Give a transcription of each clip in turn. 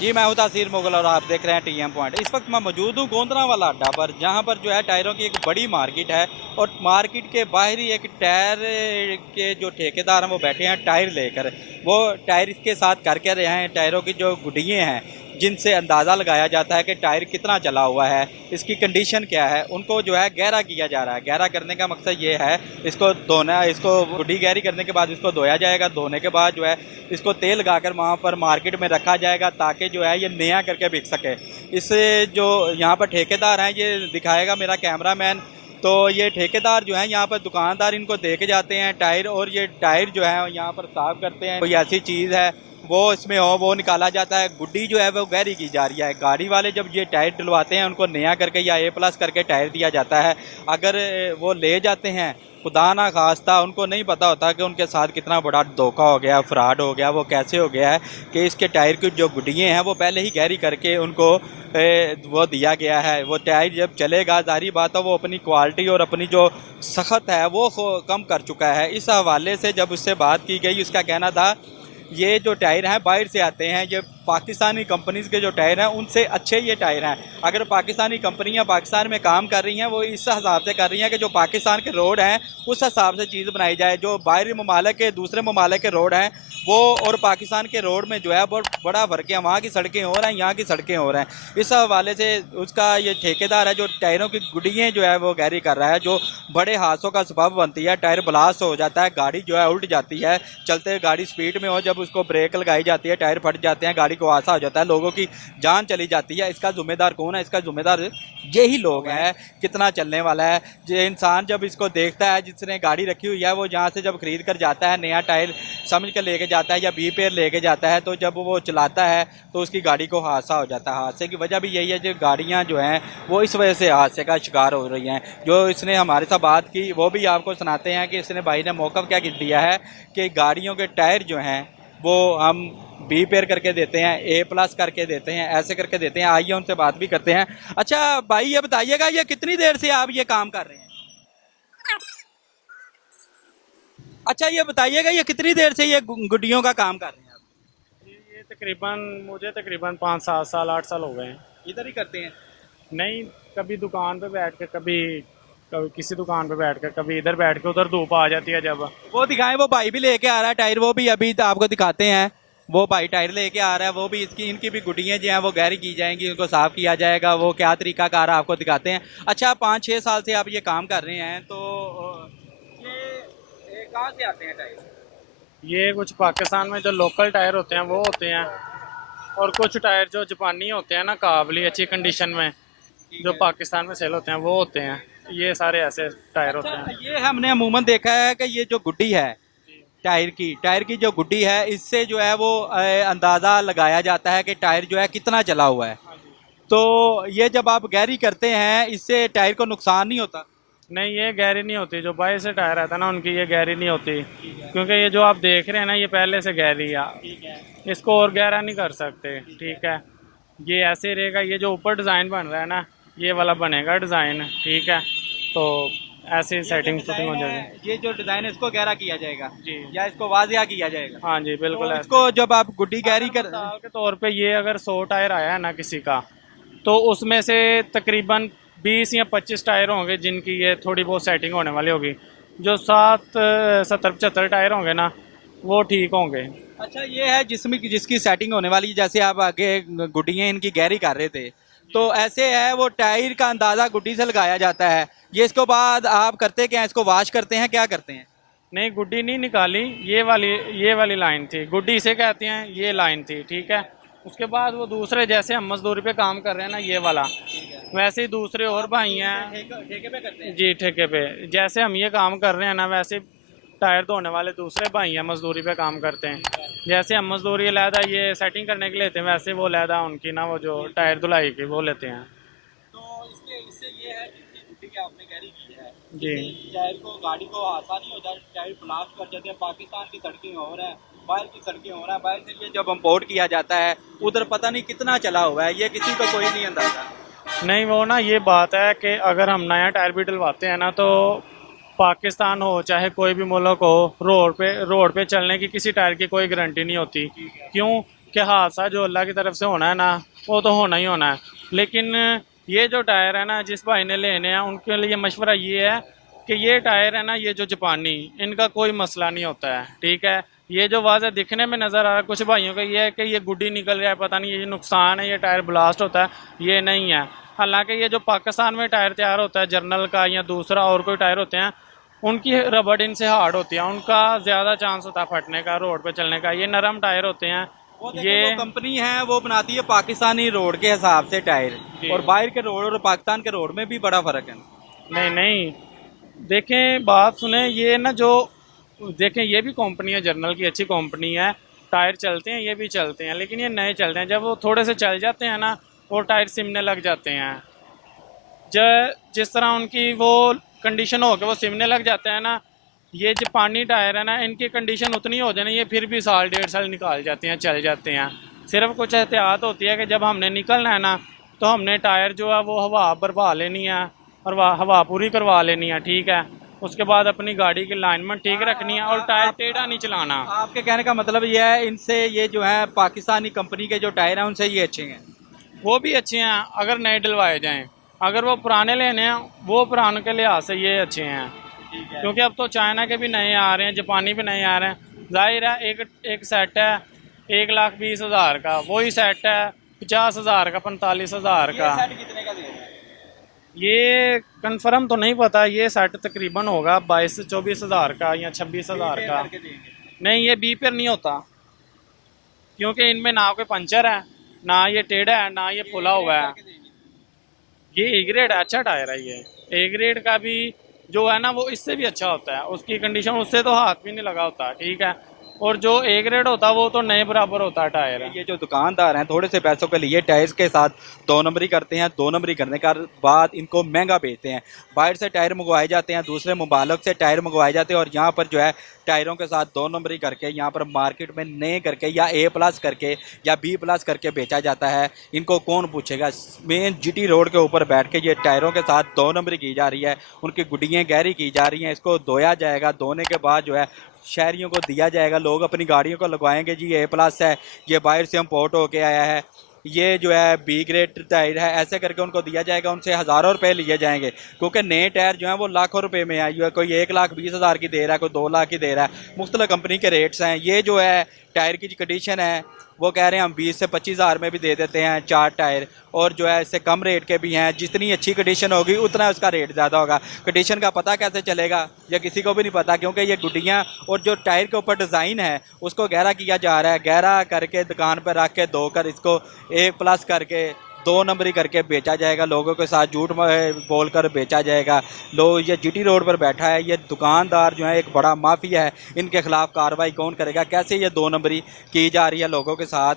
जी मैं हूं तासीर मुगल और आप देख रहे हैं टीएम पॉइंट। इस वक्त मैं मौजूद हूं गोंदना वाला अड्डा पर, जहां पर जो है टायरों की एक बड़ी मार्केट है और मार्केट के बाहर ही एक टायर के जो ठेकेदार हैं वो बैठे हैं टायर लेकर। वो टायर के साथ करके रहे हैं टायरों की जो गुडिये हैं, जिनसे अंदाज़ा लगाया जाता है कि टायर कितना चला हुआ है, इसकी कंडीशन क्या है, उनको जो है गहरा किया जा रहा है। गहरा करने का मकसद ये है, इसको धोना, इसको गुडी गहरी करने के बाद इसको धोया जाएगा। धोने के बाद जो है इसको तेल लगाकर वहाँ पर मार्केट में रखा जाएगा, ताकि जो है ये नया करके बिक सके। इससे जो यहाँ पर ठेकेदार हैं, ये दिखाएगा मेरा कैमरामैन। तो ये ठेकेदार जो हैं यहाँ पर दुकानदार इनको दे के जाते हैं टायर, और ये टायर जो है यहाँ पर साफ करते हैं। कोई ऐसी चीज़ है वो इसमें हो वो निकाला जाता है। गुड्डी जो है वो गहरी की जा रही है। गाड़ी वाले जब ये टायर डलवाते हैं उनको नया करके या A+ करके टायर दिया जाता है। अगर वो ले जाते हैं, खुदा ना खास्ता, उनको नहीं पता होता कि उनके साथ कितना बड़ा धोखा हो गया, फ्रॉड हो गया। वो कैसे हो गया है कि इसके टायर की जो गुड्डियाँ हैं वो पहले ही गहरी करके उनको वो दिया गया है। वो टायर जब चलेगा, जारी बात है वो अपनी क्वालिटी और अपनी जो सख्त है वो कम कर चुका है। इस हवाले से जब उससे बात की गई, उसका कहना था ये जो टायर हैं बाहर से आते हैं, ये पाकिस्तानी कंपनीज़ के जो टायर हैं उनसे अच्छे ये टायर हैं। अगर पाकिस्तानी कंपनियां पाकिस्तान में काम कर रही हैं, वो इस हिसाब से कर रही हैं कि जो पाकिस्तान के रोड हैं उस हिसाब से चीज़ बनाई जाए। जो बाहरी ममालिक के, दूसरे ममालिक के रोड हैं वो और पाकिस्तान के रोड में जो है बहुत बड़ा फ़र्क है। वहाँ की सड़कें हो रही हैं, यहाँ की सड़कें हो रही हैं। इस हवाले से उसका ये ठेकेदार है जो टायरों की गुडियाँ जो है वो गहरी कर रहा है, जो बड़े हादसों का सबब बनती है। टायर ब्लास्ट हो जाता है, गाड़ी जो है उल्ट जाती है, चलते गाड़ी स्पीड में हो, जब उसको ब्रेक लगाई जाती है टायर फट जाते हैं, गाड़ी को हादसा हो जाता है, लोगों की जान चली जाती है। इसका जिम्मेदार कौन है? इसका जिम्मेदार यही लोग हैं। कितना चलने वाला है ये इंसान जब इसको देखता है, जिसने गाड़ी रखी हुई है, वो यहाँ से जब खरीद कर जाता है, नया टायर समझ कर लेके जाता है या B+ लेके जाता है, तो जब वो चलाता है तो उसकी गाड़ी को हादसा हो जाता है। हादसे की वजह भी यही है, जो गाड़ियाँ जो हैं वो इस वजह से हादसे का शिकार हो रही हैं। जो इसने हमारे साथ बात की वो भी आपको सुनाते हैं कि इसने भाई ने मौका क्या दिया है कि गाड़ियों के टायर जो हैं वो हम B+ करके देते हैं, A+ करके देते हैं, ऐसे करके देते हैं। आइए उनसे बात भी करते हैं। अच्छा भाई ये बताइएगा, ये कितनी देर से आप ये काम कर रहे हैं? अच्छा ये बताइएगा, ये कितनी देर से ये गुड्डियों का काम कर रहे हैं आप? ये तकरीबन मुझे तकरीबन 5-7 साल 8 साल हो गए हैं। इधर ही करते हैं? नहीं, कभी दुकान पे बैठ कर, कभी कभी किसी दुकान पे बैठ कर, कभी इधर बैठ के, उधर धूप आ जाती है जब। वो दिखाएं, वो भाई भी लेके आ रहा है टायर, वो भी अभी तो आपको दिखाते हैं। वो भाई टायर लेके आ रहा है, वो भी इसकी इनकी भी गुड्डियाँ जो हैं वो गहरी की जाएंगी, उनको साफ़ किया जाएगा। वो क्या तरीका कार आपको दिखाते हैं। अच्छा 5-6 साल से आप ये काम कर रहे हैं, तो ये कहाँ से आते हैं टायर? ये कुछ पाकिस्तान में जो लोकल टायर होते हैं वो होते हैं, और कुछ टायर जो जापानी होते हैं ना, काबली अच्छी कंडीशन में, जो पाकिस्तान में सेल होते हैं वो होते हैं। ये सारे ऐसे टायर होते अच्छा हैं। ये हमने अमूमन देखा है कि ये जो गुड्डी है टायर की जो गुड्डी है, इससे जो है वो अंदाज़ा लगाया जाता है कि टायर जो है कितना चला हुआ है। तो ये जब आप गहरी करते हैं, इससे टायर को नुकसान नहीं होता? नहीं, ये गहरी नहीं होती। जो बाहर से टायर आता है ना, उनकी ये गहरी नहीं होती, क्योंकि ये जो आप देख रहे हैं ना, ये पहले से गहरी है। इसको और गहरा नहीं कर सकते, ठीक है। ये ऐसे रहेगा। ये जो ऊपर डिज़ाइन बन रहा है ना, ये वाला बनेगा डिज़ाइन, ठीक है। तो ऐसी सेटिंग शूटिंग हो जाएगी। ये जो डिज़ाइन है इसको गहरा किया जाएगा जी, या इसको वाजिया किया जाएगा? हाँ जी, बिल्कुल तो ऐसे। इसको जब आप गुड्डी गहरी कर मिसाल के तौर पे, ये अगर 100 टायर आया है ना किसी का, तो उसमें से तकरीबन 20 या 25 टायर होंगे जिनकी ये थोड़ी बहुत सेटिंग होने वाली होगी। जो 70-75 टायर होंगे ना, वो ठीक होंगे। अच्छा ये है जिसमें जिसकी सेटिंग होने वाली है, जैसे आप आगे गुड्डियाँ इनकी गहरी कर रहे थे, तो ऐसे है वो टायर का अंदाज़ा गुड्डी से लगाया जाता है। ये इसके बाद आप करते क्या हैं? इसको वॉश करते हैं, क्या करते हैं? नहीं, गुड्डी नहीं निकाली। ये वाली लाइन थी, गुड्डी इसे कहते हैं, ये लाइन थी, ठीक है। उसके बाद वो दूसरे, जैसे हम मजदूरी पे काम कर रहे हैं ना, ये वाला, वैसे ही दूसरे और भाई हैं। ठेके पे करते हैं? जी, ठेके पे। जैसे हम ये काम कर रहे हैं ना, वैसे टायर धोने वाले दूसरे भाई हैं, मजदूरी पे काम करते हैं। जैसे हम मजदूरी अलहदा ये सेटिंग करने के लेते हैं, वैसे वो अलहदा उनकी ना, वो जो टायर धुलाई की वो लेते हैं। तो इससे ये है जितनी गुड्डी की आपने गहरी की है, जी, टायर को, गाड़ी को आसानी हो जाए, टायर ब्लास्ट कर जाते हैं। पाकिस्तान की सड़कें हो रहा है, बाहर की सड़कें हो रहा है, बाहर से ये जब इम्पोर्ट किया जाता है उधर पता नहीं कितना चला हुआ है, ये किसी को कोई नहीं अंदाजा। नहीं, वो ना ये बात है कि अगर हम नया टायर भी डलवाते हैं ना, तो पाकिस्तान हो चाहे कोई भी मुल्क हो, रोड पे चलने की किसी टायर की कोई गारंटी नहीं होती। क्यों? कि हादसा जो अल्लाह की तरफ से होना है ना, वो तो होना ही होना है। लेकिन ये जो टायर है ना, जिस भाई ने लेने हैं उनके लिए मशवरा ये है कि ये टायर है ना, ये जो जापानी, इनका कोई मसला नहीं होता है, ठीक है। ये जो वाज़ह दिखने में नज़र आ रहा है कुछ भाइयों का ये है कि ये गुड्डी निकल रहा है, पता नहीं ये नुकसान है, ये टायर ब्लास्ट होता है, ये नहीं है। हालांकि ये जो पाकिस्तान में टायर तैयार होता है जर्नल का या दूसरा और कोई टायर होते हैं, उनकी रबड़ इनसे हार्ड होती है, उनका ज़्यादा चांस होता है फटने का, रोड पे चलने का। ये नरम टायर होते हैं। वो ये देखिए, वो कंपनी है वो बनाती है पाकिस्तानी रोड के हिसाब से टायर, जी। और बाहर के रोड और पाकिस्तान के रोड में भी बड़ा फर्क है। नहीं नहीं, देखें बात सुने, ये ना जो देखें, ये भी कंपनी है जर्नल की, अच्छी कंपनी है, टायर चलते हैं, ये भी चलते हैं, लेकिन ये नए चलते हैं। जब वो थोड़े से चल जाते हैं ना, वो टायर सिमने लग जाते हैं। जिस तरह उनकी वो कंडीशन हो के वो सिमने लग जाते हैं ना, ये जो पानी टायर है ना, इनकी कंडीशन उतनी हो जाए, ये फिर भी साल 1.5 साल निकाल जाते हैं, चल जाते हैं। सिर्फ कुछ एहतियात होती है कि जब हमने निकलना है ना, तो हमने टायर जो है वो हवा भरवा लेनी है और हवा पूरी करवा लेनी है, ठीक है। उसके बाद अपनी गाड़ी की लाइनमेंट ठीक रखनी है और टायर टेढ़ा नहीं चलाना। आपके कहने का मतलब ये है, इनसे ये जो है पाकिस्तानी कंपनी के जो टायर हैं उनसे ये अच्छे हैं? वो भी अच्छे हैं अगर नए डलवाए जाएं। अगर वो पुराने लेने हैं, वो पुराने के लिहाज से ये अच्छे हैं, क्योंकि अब तो चाइना के भी नए आ रहे हैं, जापानी भी नए आ रहे हैं। जाहिर है एक सेट है 1,20,000 का, वही सेट है 50,000 का, 45,000 का। ये सेट कितने का दे रहे हैं? ये कंफर्म तो नहीं पता, ये सेट तकरीबन होगा 22 से 24,000 का या 26,000 का। करके देंगे। नहीं, ये बी पर नहीं होता, क्योंकि इनमें ना कोई पंचर है, ना ये टेढ़ा है, ना ये फुला हुआ है। ये ए ग्रेड अच्छा टायर है। ये ए ग्रेड का भी जो है ना, वो इससे भी अच्छा होता है, उसकी कंडीशन उससे तो हाथ भी नहीं लगा होता, ठीक है। और जो ए ग्रेड होता है वो तो नए बराबर होता है टायर। ये जो दुकानदार हैं थोड़े से पैसों के लिए टायर्स के साथ दो नंबरी करते हैं, दो नंबरी करने का बाद इनको महंगा बेचते हैं। बाहर से टायर मंगवाए जाते हैं, दूसरे मुबालक से टायर मंगवाए जाते हैं, और यहाँ पर जो है टायरों के साथ दो नंबरी करके यहाँ पर मार्केट में नए करके या A+ करके या B+ करके बेचा जाता है। इनको कौन पूछेगा? मेन GT रोड के ऊपर बैठ के ये टायरों के साथ दो नंबरी की जा रही है, उनकी गुड्डियाँ गहरी की जा रही हैं, इसको धोया जाएगा, धोने के बाद जो है शहरियों को दिया जाएगा, लोग अपनी गाड़ियों को लगवाएंगे जी A+ है, ये बाहर से इम्पोर्ट होके आया है, ये जो है B ग्रेड टायर है, ऐसे करके उनको दिया जाएगा। उनसे हज़ारों रुपए लिए जाएंगे, क्योंकि नए टायर जो हैं वो लाखों रुपए में है। कोई 1,20,000 की दे रहा है, कोई 2 लाख की दे रहा है, मुख्तलिफ कंपनी के रेट्स हैं। ये जो है टायर की कंडीशन है, वो कह रहे हैं हम 20 से 25,000 में भी दे देते हैं 4 टायर, और जो है इससे कम रेट के भी हैं। जितनी अच्छी कंडीशन होगी उतना उसका रेट ज़्यादा होगा। कंडीशन का पता कैसे चलेगा? ये किसी को भी नहीं पता, क्योंकि ये गुड्डियाँ और जो टायर के ऊपर डिज़ाइन है उसको गहरा किया जा रहा है, गहरा करके दुकान पर रख के धोकर इसको A+ करके दो नंबरी करके बेचा जाएगा, लोगों के साथ झूठ बोलकर बेचा जाएगा। लोग, ये GT रोड पर बैठा है, ये दुकानदार जो है एक बड़ा माफिया है, इनके खिलाफ कार्रवाई कौन करेगा? कैसे ये दो नंबरी की जा रही है लोगों के साथ?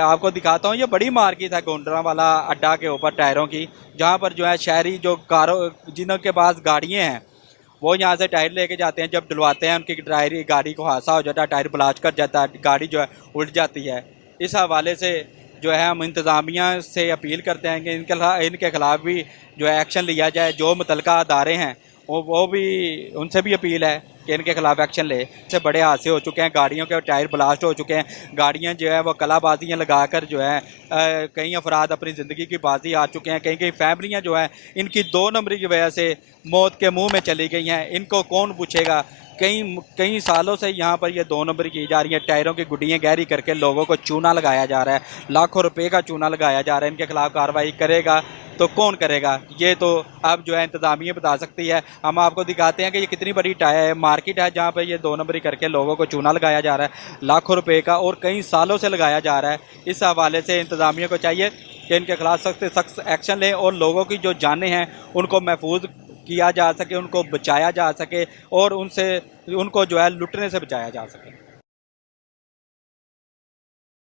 आपको दिखाता हूँ, ये बड़ी मार्केट है गोंडरा वाला अड्डा के ऊपर टायरों की, जहाँ पर जो है शहरी जो जिनके पास गाड़ियाँ हैं वो यहाँ से टायर लेके जाते हैं, जब डलवाते हैं उनकी टायर गाड़ी को हादसा हो जाता है, टायर ब्लास्ट कर जाता है, गाड़ी जो है उल्ट जाती है। इस हवाले से जो है हम इंतज़ामिया से अपील करते हैं कि इनके खिलाफ भी जो है एक्शन लिया जाए। जो मुतलका अदारे हैं वो भी, उनसे भी अपील है कि इनके खिलाफ एक्शन ले। इससे बड़े हादसे हो चुके हैं, गाड़ियों के टायर ब्लास्ट हो चुके हैं, गाड़ियां जो है वो कलाबाजियां लगाकर जो है कई अफराद अपनी ज़िंदगी की बाजी आ चुके हैं। कई कई फैमिलियां जो हैं इनकी दो नंबरी की वजह से मौत के मुंह में चली गई हैं। इनको कौन पूछेगा? कई सालों से यहाँ पर ये दो नंबरी की जा रही है, टायरों की गुड्डियाँ गहरी करके लोगों को चूना लगाया जा रहा है, लाखों रुपए का चूना लगाया जा रहा है। इनके खिलाफ कार्रवाई करेगा तो कौन करेगा? ये तो अब जो है इंतज़ामिया बता सकती है। हम आपको दिखाते हैं कि ये कितनी बड़ी मार्केट है जहाँ पर ये दो नंबरी करके लोगों को चूना लगाया जा रहा है, लाखों रुपए का, और कई सालों से लगाया जा रहा है। इस हवाले से इंतज़ामिया को चाहिए कि इनके खिलाफ सख्त से सख्त एक्शन लें और लोगों की जो जानें हैं उनको महफूज किया जा सके, उनको बचाया जा सके और उनको जो है लुटने से बचाया जा सके।